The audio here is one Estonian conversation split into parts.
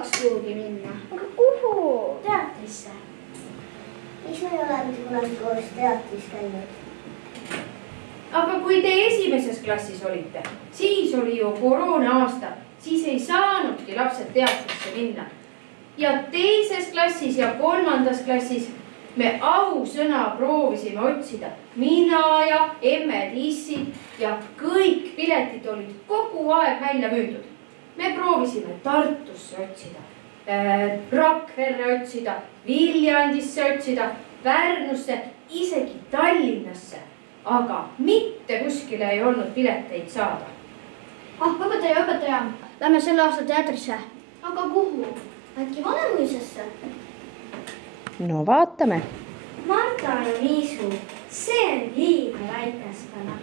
tahaks kuhugi minna. Aga kuhu? Teatrisse. Miks me ei ole mitte kunagi koos teatris käinud? Aga kui te esimeses klassis olite, siis oli ju koroona aasta, siis ei saanudki lapsed teatrisse minna. Ja teises klassis ja kolmandas klassis me ausõna proovisime otsida. Mina ja emme Tissid ja kõik piletid olid kogu aeg välja müüdud. Me proovisime Tartusse otsida, Rakverre otsida, Viljandisse otsida, Pärnusse, isegi Tallinnasse. Aga mitte kuskile ei olnud pileteid saada. Õpetaja, lähme selle aasta teatrisse. Aga kuhu? Äkki Vanemuisasse? No vaatame. Marta ja Liisu, see on liiga väikestele.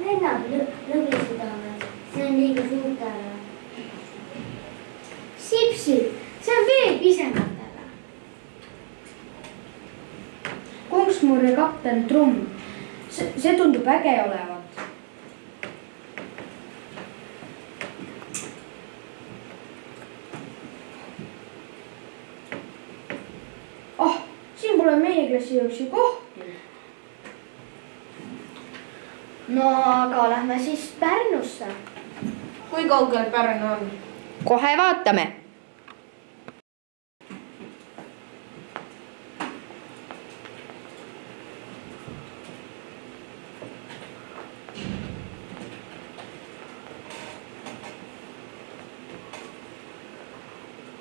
Lennab lõbisüdamed, see on liiga suurtele. Sipsid, see on veel pisematele. Kongsmurre kapten Trumm. See tundub äge olevat. Siin pole meie klassi jõuksi kohti. No aga lähme siis Pärnusse. Kui kaugel Pärnu on? Kohe vaatame.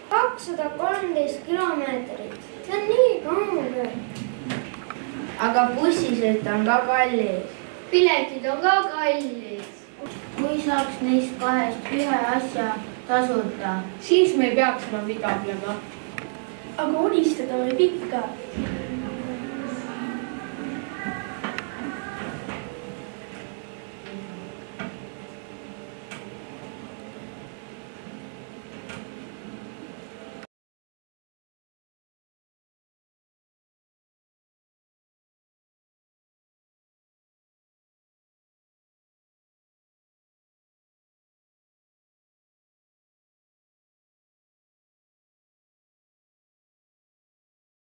Kakssada 13 kilomeetrit. See on nii kaugel. Aga bussisõit on ka kallis. Piletid on ka kallis. Kui saaks neist kahest ühe asja tasuta, siis me ei peaks enam vigablema. Aga unistada võib ikka.